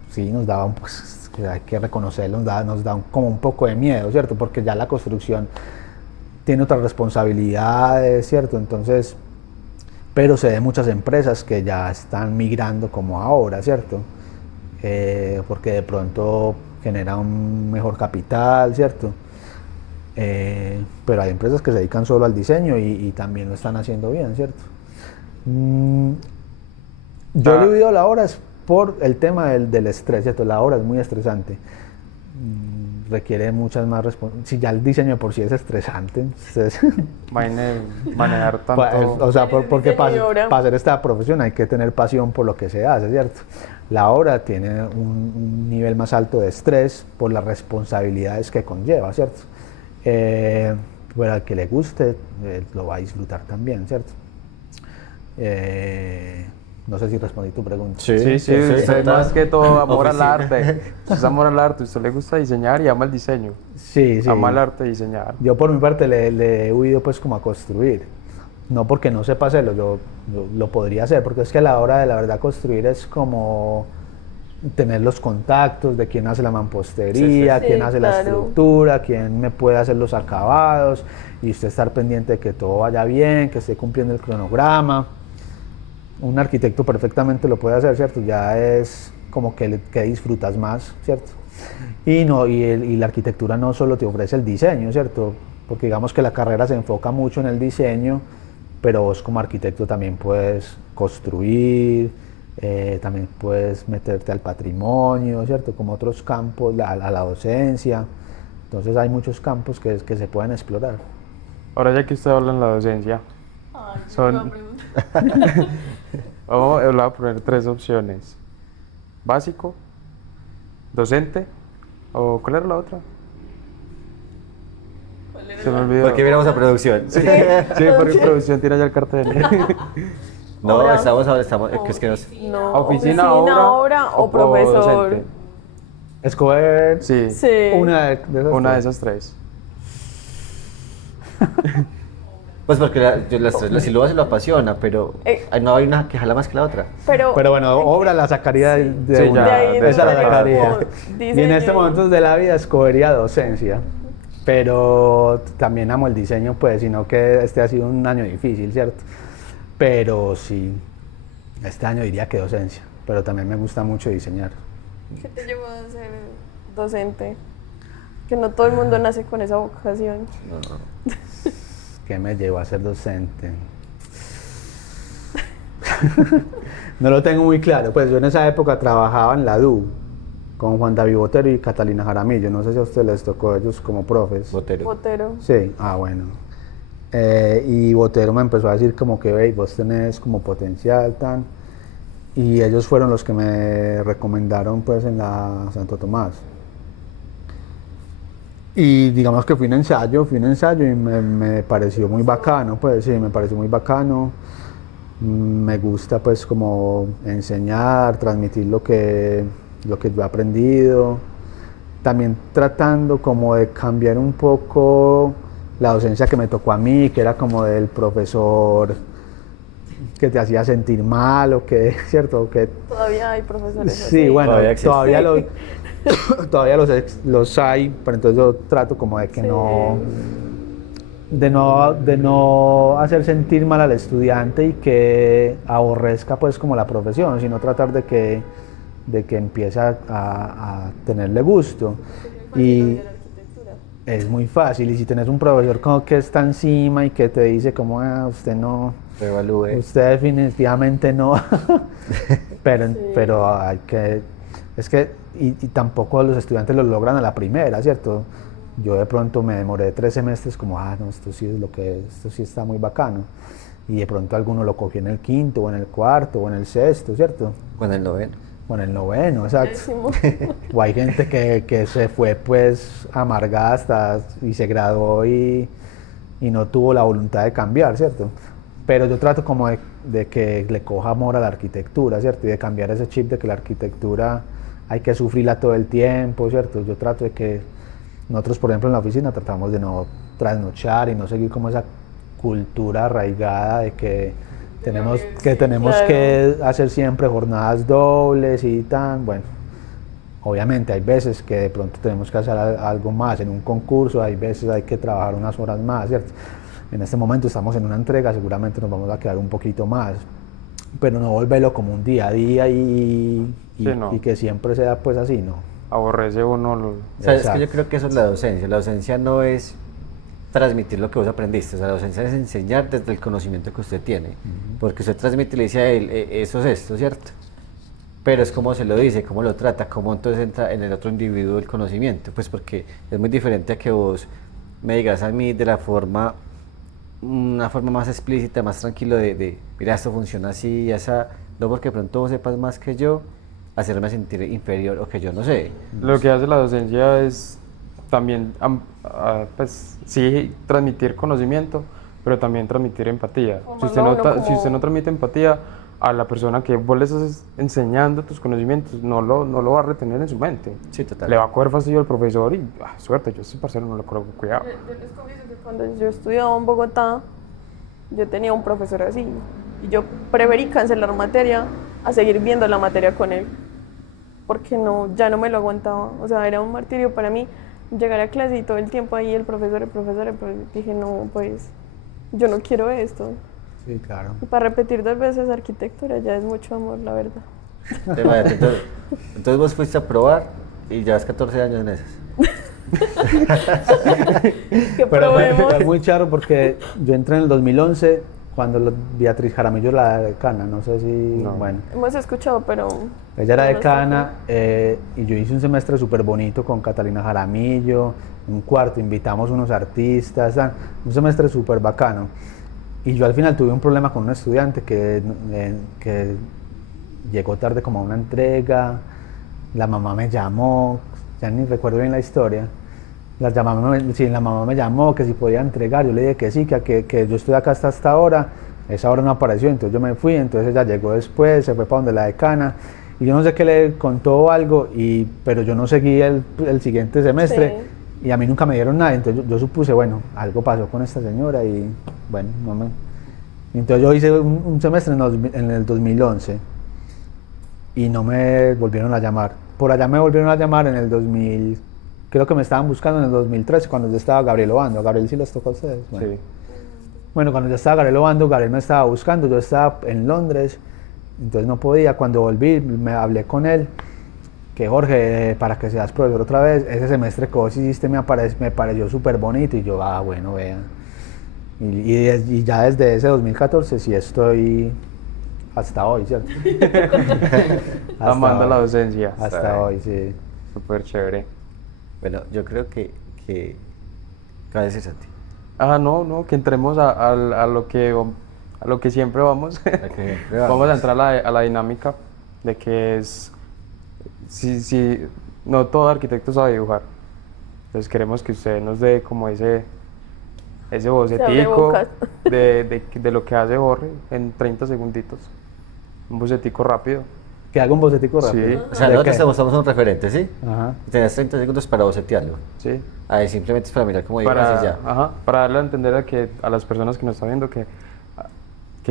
sí nos daba, pues, hay que reconocerlo, nos da como un poco de miedo, ¿cierto? Porque ya la construcción tiene otras responsabilidades, ¿cierto? Entonces, pero se ven muchas empresas que ya están migrando como ahora, ¿cierto? Porque de pronto genera un mejor capital, ¿cierto? Pero hay empresas que se dedican solo al diseño y también lo están haciendo bien, ¿cierto? Yo le he oído la obra es por el tema del estrés, ¿cierto? La obra es muy estresante. Requiere muchas más responsabilidades. Si ya el diseño de por sí es estresante, entonces, Manejar tanto. o sea, porque Diseño y para obra. hacer esta profesión hay que tener pasión por lo que se hace, ¿cierto? La obra tiene un nivel más alto de estrés por las responsabilidades que conlleva, ¿cierto? Pero al que le guste, lo va a disfrutar también, ¿cierto? No sé si respondí tu pregunta. Sí, usted total. más que todo amor al Oficina. arte. Usted es amor al arte, a usted le gusta diseñar y ama el diseño. Sí, sí. Ama el arte y diseñar. Yo por mi parte le he huido pues como a construir. No porque no sepa hacerlo, yo lo podría hacer, porque es que a la hora de la verdad construir es como tener los contactos de quién hace la mampostería, Sí, quién hace la claro. estructura, quién me puede hacer los acabados y usted estar pendiente de que todo vaya bien, que esté cumpliendo el cronograma. Un arquitecto perfectamente lo puede hacer, ¿cierto? Ya es como que disfrutas más, ¿cierto? Y la arquitectura no solo te ofrece el diseño, ¿cierto? Porque digamos que la carrera se enfoca mucho en el diseño, pero vos como arquitecto también puedes construir, también puedes meterte al patrimonio, ¿cierto? Como otros campos, a la docencia. Entonces hay muchos campos que se pueden explorar. Ahora ya que usted habla en la docencia, Ay, yo Son- iba a preguntar. le voy a poner 3 opciones. Básico, docente, o ¿cuál era la otra? ¿Cuál era Se me la- olvidó. ¿Por qué miramos a producción? Sí, porque producción tira ya el cartel. No, Obra. estamos, que es que nos... No, Oficina, obra o profesor. docente. Escoger Sí, Sí. una de esas una de tres. esas 3. Pues porque la silova se lo apasiona, pero no hay una que jala más que la otra. Pero Bueno, obra la sacaría de Sí, una. ya, de ahí Esa la después sacaría. como Y en diseño este momento de la vida escogería docencia. Pero también amo el diseño, pues, sino que este ha sido un año difícil, ¿cierto? Pero sí, este año diría que docencia. Pero también me gusta mucho diseñar. ¿Qué te llevó a ser docente? Que no todo el mundo nace con esa vocación. ¿Qué me llevó a ser docente? No lo tengo muy claro. Pues yo en esa época trabajaba en la DU con Juan David Botero y Catalina Jaramillo. No sé si a ustedes les tocó a ellos como profes. Botero. Botero. Sí, bueno. Y Botero me empezó a decir como que, "Ey, vos tenés como potencial, tan". Y ellos fueron los que me recomendaron pues en la Santo Tomás. Y digamos que fui un ensayo y me pareció muy bacano, pues sí, me pareció muy bacano. Me gusta pues como enseñar, transmitir lo que yo he aprendido. También tratando como de cambiar un poco la docencia que me tocó a mí, que era como del profesor que te hacía sentir mal o que, ¿cierto? Que, Todavía hay profesores sí, así. bueno, Todavía existe. todavía los hay, pero entonces yo trato como de que Sí. de no hacer sentir mal al estudiante y que aborrezca pues como la profesión, sino tratar de que empiece a tenerle gusto. Y es muy fácil, y si tenés un profesor como que está encima y que te dice como, usted no, Revalúe. usted definitivamente no, pero hay que, es que, y tampoco los estudiantes lo logran a la primera, ¿cierto? Yo de pronto me demoré 3 semestres como, no, esto sí es esto sí está muy bacano. Y de pronto alguno lo cogió en el 5.º, o en el 4.º, o en el 6.º, ¿cierto? Con el 9. O en el 9.º, exacto. Décimo. O hay gente que se fue pues amargada hasta y se graduó y no tuvo la voluntad de cambiar, ¿cierto? Pero yo trato como de que le coja amor a la arquitectura, ¿cierto? Y de cambiar ese chip de que la arquitectura hay que sufrirla todo el tiempo, ¿cierto? Yo trato de que nosotros, por ejemplo, en la oficina tratamos de no trasnochar y no seguir como esa cultura arraigada de que tenemos Claro. que hacer siempre jornadas dobles y tan, bueno. Obviamente hay veces que de pronto tenemos que hacer algo más en un concurso, hay veces hay que trabajar unas horas más, ¿cierto? En este momento estamos en una entrega, seguramente nos vamos a quedar un poquito más, pero no volverlo como un día a día Sí, no. y que siempre sea pues así, ¿no? Aborrece uno. ¿Sabes? Es Exacto. que yo creo que eso es la docencia. La docencia no es transmitir lo que vos aprendiste, o sea, la docencia es enseñar desde el conocimiento que usted tiene, porque usted transmite y le dice a él, eso es esto, ¿cierto? Pero es como se lo dice, cómo lo trata, cómo entonces entra en el otro individuo el conocimiento, pues porque es muy diferente a que vos me digas a mí de una forma más explícita, más tranquilo mira, esto funciona así y esa, no porque de pronto vos sepas más que yo, hacerme sentir inferior o que yo no sé. Lo que hace la docencia es también, pues sí, transmitir conocimiento, pero también transmitir empatía. Si usted, Formarlo a uno si usted no como- transmite empatía a la persona que vos le estás enseñando tus conocimientos, no lo va a retener en su mente. Sí, total. Le va a coger fastidio al profesor y, suerte, yo a este parcero no lo coloco, cuidado. Yo les confieso que cuando yo estudiaba en Bogotá, yo tenía un profesor así. Y yo preferí cancelar materia a seguir viendo la materia con él. Porque no, ya no me lo aguantaba. O sea, era un martirio para mí llegar a clase y todo el tiempo ahí el profesor. Dije, no, pues yo no quiero esto. Sí, claro. Y para repetir 2 veces arquitectura ya es mucho amor, la verdad. Entonces vos fuiste a probar y llevas 14 años en esas. Que Pero probemos. fue muy charro porque yo entré en el 2011 cuando Beatriz Jaramillo era la decana, no sé si, No. bueno, Hemos escuchado, pero... ella era no nos decana y yo hice un semestre súper bonito con Catalina Jaramillo, un cuarto, invitamos unos artistas, un semestre súper bacano. Y yo al final tuve un problema con un estudiante que llegó tarde como a una entrega, la mamá me llamó, ya ni recuerdo bien la historia. La mamá me llamó que si podía entregar, yo le dije que sí, que yo estoy acá hasta esta hora, esa hora no apareció, entonces yo me fui, entonces ella llegó después, se fue para donde la decana, y yo no sé qué le contó algo, pero yo no seguí el siguiente semestre, y a mí nunca me dieron nada, entonces yo supuse, bueno, algo pasó con esta señora, y bueno, entonces yo hice un semestre en el 2011, y no me volvieron a llamar. Por allá me volvieron a llamar en el 2000, creo que me estaban buscando en el 2013 cuando yo estaba Gabriel Obando. Gabriel, ¿sí les tocó a ustedes? Bueno. Sí. Bueno, cuando yo estaba Gabriel Obando, Gabriel me estaba buscando, yo estaba en Londres, entonces no podía. Cuando volví, me hablé con él, que Jorge, para que seas profesor otra vez, ese semestre que vos hiciste me pareció súper bonito, y yo, bueno, vean. Y ya desde ese 2014 sí estoy hasta hoy, ¿cierto? Amando la docencia. Hasta hoy, sí. Súper chévere. Bueno, yo creo que ¿qué va a decir Santi? No, que entremos a lo que siempre vamos. Vamos a entrar a la dinámica de que es, si no todo arquitecto sabe dibujar. Entonces queremos que usted nos dé como ese bocetico bocas. de lo que hace Jorge en 30 segunditos. Un bocetico rápido Que haga un bocetico Sí. rápido. O sea, ¿De nosotros qué? te mostramos un referente, ¿sí? Ajá. Y tenés 30 segundos para bocetearlo. Sí. Ahí simplemente es para mirar cómo dibujas Para, y ya. ajá, para darle a entender a las personas que nos están viendo que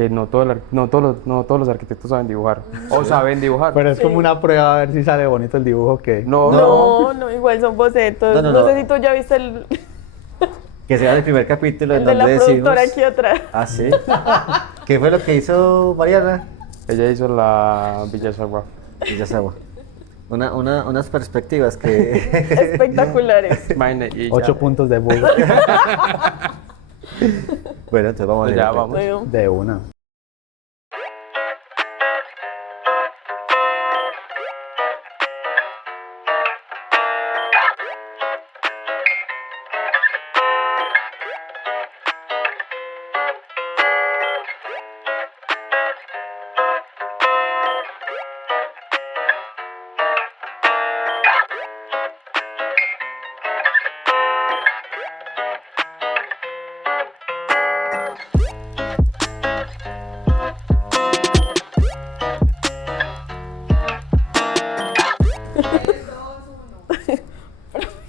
no, no todos los arquitectos saben dibujar. O saben dibujar. Pero es como una prueba a ver si sale bonito el dibujo que... No, igual son bocetos. No, No, no. sé si tú ya viste el, Que sea el primer capítulo en el de la donde decimos... productora aquí atrás. Ah, sí. ¿Qué fue lo que hizo Mariana? Ella hizo la Villa Sagua. Villaságua. Unas perspectivas que... Espectaculares. Imagine, y 8 ya. puntos de bug Bueno, entonces vamos a Pues ver. ya vamos. Bueno, de una.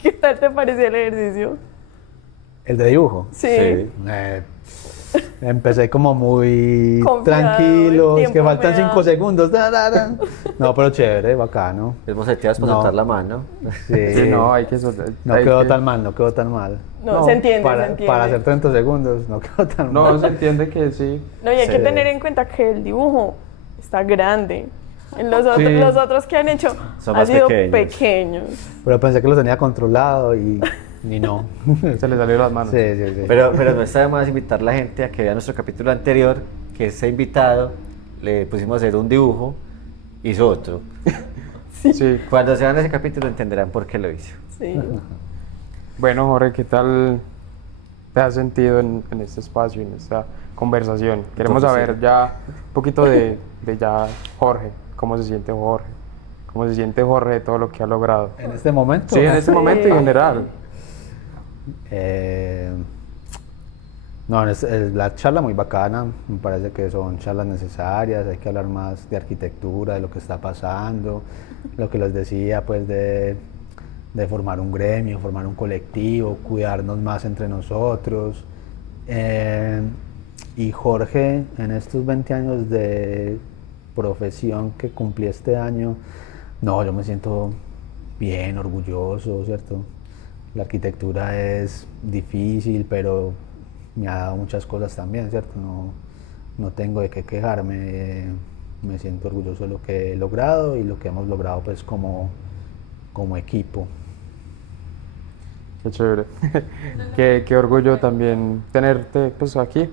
¿qué tal te pareció el ejercicio? ¿El de dibujo? Sí. Eh, empecé como muy Confiado, tranquilo, el es que tiempo faltan me da. 5 segundos. No, pero chévere, bacano. Es boceteadas para No. soltar la mano. Sí, Sí, no, hay que soltar. no hay quedó que- tan mal, no quedó tan mal. No, se entiende, para, se entiende. Para hacer 30 segundos, no quedó tan No, mal. se entiende que sí. No, y hay que Sí. tener en cuenta que el dibujo está grande. En Sí. los otros que han hecho Son han más sido pequeños. pequeños. Pero pensé que lo tenía controlado y no. Se le salió de las manos. Sí, sí, sí. Pero no está de más invitar a la gente a que vea nuestro capítulo anterior, que ese invitado le pusimos a hacer un dibujo, hizo otro. Sí. Cuando se vean ese capítulo entenderán por qué lo hizo. Sí. Bueno, Jorge, ¿qué tal te has sentido en este espacio, en esta conversación? Queremos Entonces, saber ya un poquito de ya Jorge, cómo se siente Jorge, cómo se siente Jorge de todo lo que ha logrado. En este momento. Sí, en este momento y en general. No, es la charla muy bacana, me parece que son charlas necesarias, hay que hablar más de arquitectura, de lo que está pasando, lo que les decía, pues de formar un gremio, formar un colectivo, cuidarnos más entre nosotros. Y Jorge, en estos 20 años de profesión que cumplí este año, no, yo me siento bien, orgulloso, ¿cierto? La arquitectura es difícil, pero me ha dado muchas cosas también, ¿cierto? No tengo de qué quejarme, me siento orgulloso de lo que he logrado y lo que hemos logrado pues como equipo. Qué chévere. Qué orgullo también tenerte pues aquí.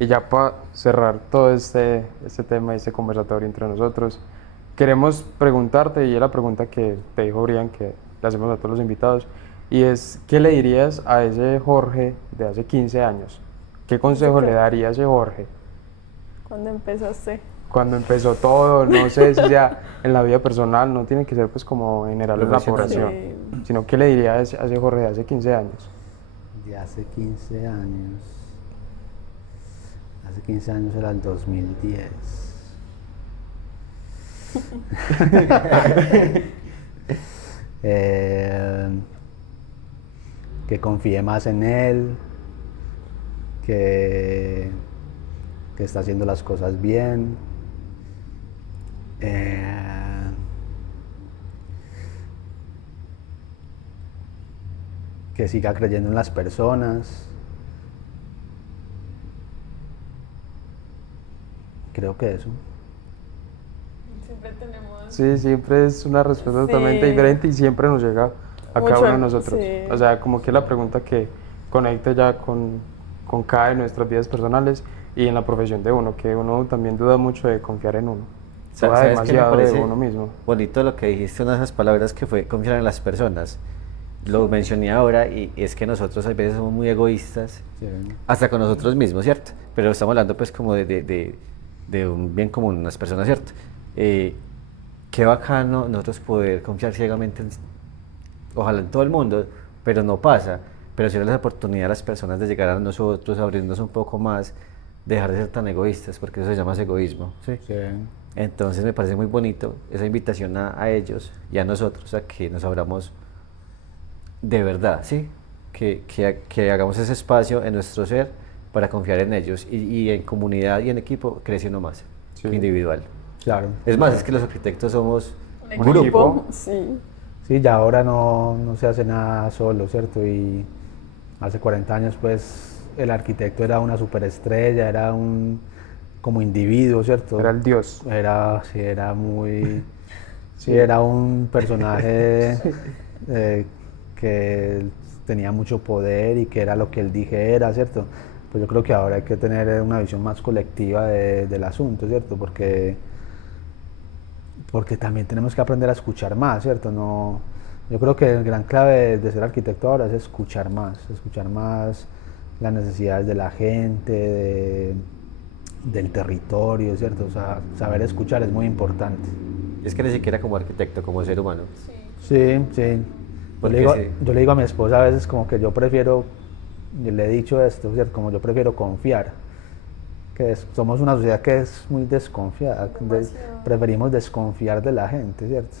Y ya para cerrar todo este tema y este conversatorio entre nosotros, queremos preguntarte, y es la pregunta que te dijo Brian, que le hacemos a todos los invitados, y es, ¿qué le dirías a ese Jorge de hace 15 años? ¿Qué consejo le daría a ese Jorge Cuando empezaste. cuando empezó todo? No sé si sea en la vida personal, no tiene que ser pues como general en la Profesional. población, sino ¿qué le diría a ese Jorge de hace 15 años? De hace 15 años. Hace 15 años era el 2010. Que confíe más en él, que está haciendo las cosas bien. Que siga creyendo en las personas. Creo que eso. Siempre tenemos. Sí, siempre es una respuesta totalmente Sí. diferente y siempre nos llega a cada Mucho, uno de nosotros. sí. O sea, como que es la pregunta que conecta ya con cada de nuestras vidas personales y en la profesión de uno, que uno también duda mucho de confiar en uno. Duda ¿Sabes qué me demasiado de parece uno mismo. bonito lo que dijiste, una de esas palabras que fue confiar en las personas? Lo mencioné ahora y es que nosotros a veces somos muy egoístas, hasta con nosotros mismos, ¿cierto? Pero estamos hablando pues como de un bien común, unas personas, ¿cierto? Qué bacano nosotros poder confiar ciegamente, ojalá en todo el mundo, pero no pasa. Pero si darles la oportunidad a las personas de llegar a nosotros, abrirnos un poco más, dejar de ser tan egoístas, porque eso se llama egoísmo, ¿sí? Sí. Entonces me parece muy bonito esa invitación a ellos y a nosotros a que nos abramos de verdad, ¿sí? Que hagamos ese espacio en nuestro ser para confiar en ellos y en comunidad y en equipo crece uno más, Sí. individual. Claro. Es más, es que los arquitectos somos Un grupo. equipo. Sí. Sí, ya ahora no se hace nada solo, ¿cierto? Y hace 40 años, pues, el arquitecto era una superestrella, era un como individuo, ¿cierto? Era el dios. Sí, era muy... Sí, era un personaje que tenía mucho poder y que era lo que él dijera, ¿cierto? Pues yo creo que ahora hay que tener una visión más colectiva del asunto, ¿cierto? Porque también tenemos que aprender a escuchar más, ¿cierto? No, yo creo que el gran clave de ser arquitecto ahora es escuchar más las necesidades de la gente, del territorio, ¿cierto? O sea, saber escuchar es muy importante. Es que ni siquiera como arquitecto, como ser humano. Sí, sí. Porque Yo le digo a mi esposa a veces como que yo prefiero, yo le he dicho esto, ¿cierto? Como yo prefiero confiar. Somos una sociedad que es muy desconfiada, Demasiado. preferimos desconfiar de la gente, ¿cierto?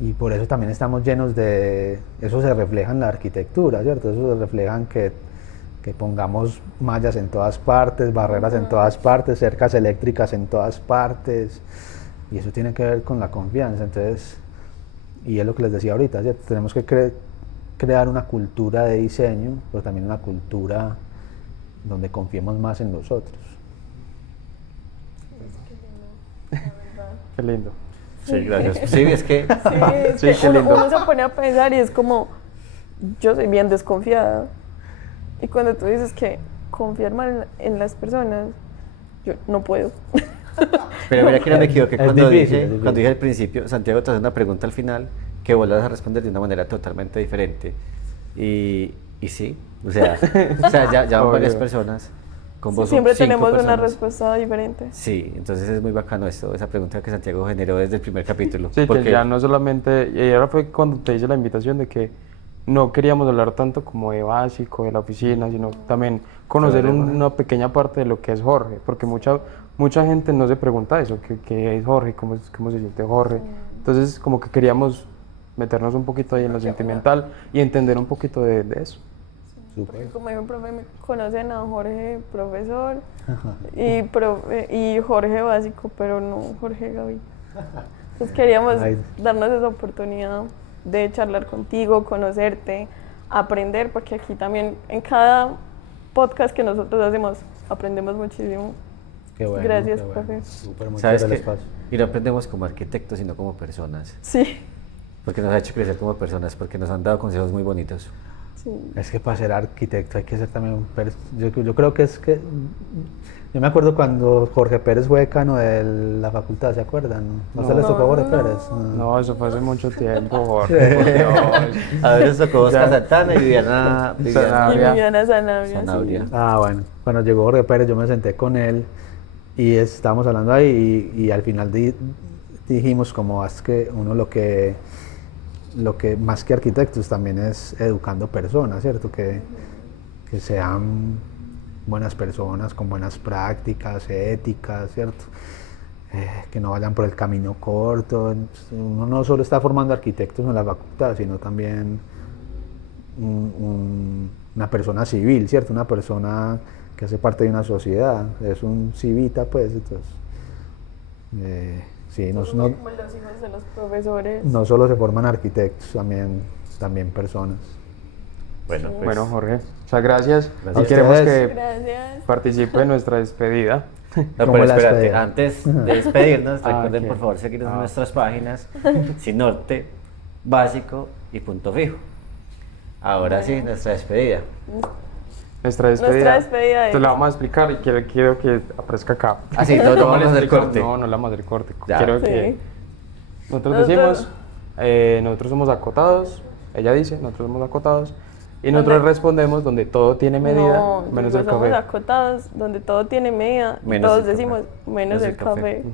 Y por eso también estamos llenos eso se refleja en la arquitectura, ¿cierto? Eso se refleja en que pongamos mallas en todas partes, barreras en todas partes, cercas eléctricas en todas partes, y eso tiene que ver con la confianza. Entonces, y es lo que les decía ahorita, ¿cierto? Tenemos que crear una cultura de diseño, pero también una cultura donde confiemos más en nosotros. Qué lindo. Sí, gracias. Sí, es que Sí, es Sí, que qué lindo. uno se pone a pensar y es como, yo soy bien desconfiada. Y cuando tú dices que confiar mal en las personas, yo no puedo. Pero mira que no me equivoqué Es cuando difícil, es cuando difícil. dije al principio, Santiago te hace una pregunta al final que vos la vas a responder de una manera totalmente diferente. Y sí, o sea ya van Obvio. varias personas. Con vos son Siempre 5 tenemos una personas. respuesta diferente. Sí, entonces es muy bacano esto, esa pregunta que Santiago generó desde el primer capítulo. Sí, porque que ya no solamente, y ahora fue cuando te hice la invitación de que no queríamos hablar tanto como de básico, de la oficina, sino también conocer Claro. una pequeña parte de lo que es Jorge, porque mucha gente no se pregunta eso, ¿qué es Jorge? ¿Cómo se siente Jorge? Entonces como que queríamos meternos un poquito ahí en lo sentimental y entender un poquito de eso. Súper. Como dijo el profe, me conocen a Jorge profesor y Jorge básico, pero no Jorge Gaby. Entonces queríamos Ay. darnos esa oportunidad de charlar contigo, conocerte, aprender, porque aquí también en cada podcast que nosotros hacemos aprendemos muchísimo. Qué bueno. Gracias, qué bueno. profe. Súper, muchas ¿sabes gracias qué? el espacio. Y no aprendemos como arquitectos, sino como personas. Sí, Porque nos ha hecho crecer como personas, porque nos han dado consejos muy bonitos. sí. Es que para ser arquitecto hay que ser también yo creo que es que... Yo me acuerdo cuando Jorge Pérez fue decano de la facultad, ¿se acuerdan? ¿No, se les tocó a Jorge No. Pérez? No, eso fue hace mucho tiempo, Jorge. por Dios. A ver, nos tocó Oscar Ya. Santana y Viviana. Y Sanabria. Viviana Sanabria. Sanabria. Sí. Ah, bueno. Cuando llegó Jorge Pérez yo me senté con él y estábamos hablando ahí y al final dijimos como es que uno lo que más que arquitectos también es educando personas, ¿cierto? Que sean buenas personas, con buenas prácticas, éticas, ¿cierto? Que no vayan por el camino corto. Uno no solo está formando arquitectos en la facultad, sino también una persona civil, ¿cierto? Una persona que hace parte de una sociedad, es un civita, pues, entonces, sí, Como los hijos de los profesores. no solo se forman arquitectos, también personas. Bueno, pues, Bueno, Jorge, muchas gracias. Gracias. Y queremos Ustedes. que Gracias. participe en nuestra despedida. no, ¿Cómo pero la espérate, despedida? antes de despedirnos, Ah, recuerden ok. por favor seguirnos en Ah. nuestras páginas, Sin Norte, Básico y Punto Fijo. Ahora sí, nuestra despedida. Nuestra despedida. Nuestra despedida Te la es- vamos a explicar y quiero que aparezca acá. Ah, sí, no ¿Cómo vamos le a hacer explicamos? corte. No, no le vamos a hacer corte. Ya. Quiero Sí. que nosotros Nosotros- decimos, nosotros somos acotados, ella dice, nosotros somos acotados, y nosotros ¿Dónde? respondemos donde todo tiene medida, No, menos el somos café. acotados, donde todo tiene medida, y Menos todos el café. decimos menos el café.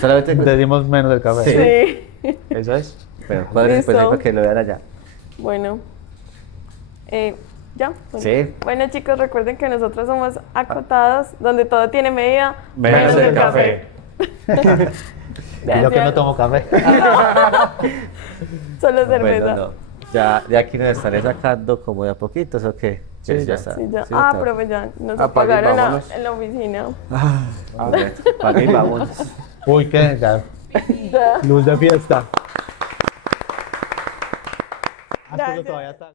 Solamente Decimos menos del café. Sí. Sí. Esa es. Bueno, padres, después ahí Listo. para que lo vean allá. Bueno. ¿Ya? Bueno. Sí. Bueno, chicos, recuerden que nosotros somos acotados, donde todo tiene medida, Menos el café. Y lo que no tomo café. Solo cerveza. Bueno, no. Ya aquí nos estaré sacando como de a poquitos, ¿o qué? Sí, ya. está. Sí, ya. Sí, Ah, está. profe, ya nos Apague y apagaron vámonos. en la oficina. A ver, para mí vamos. Uy, ¿qué? Ya. Luz de fiesta. Gracias. Todavía está.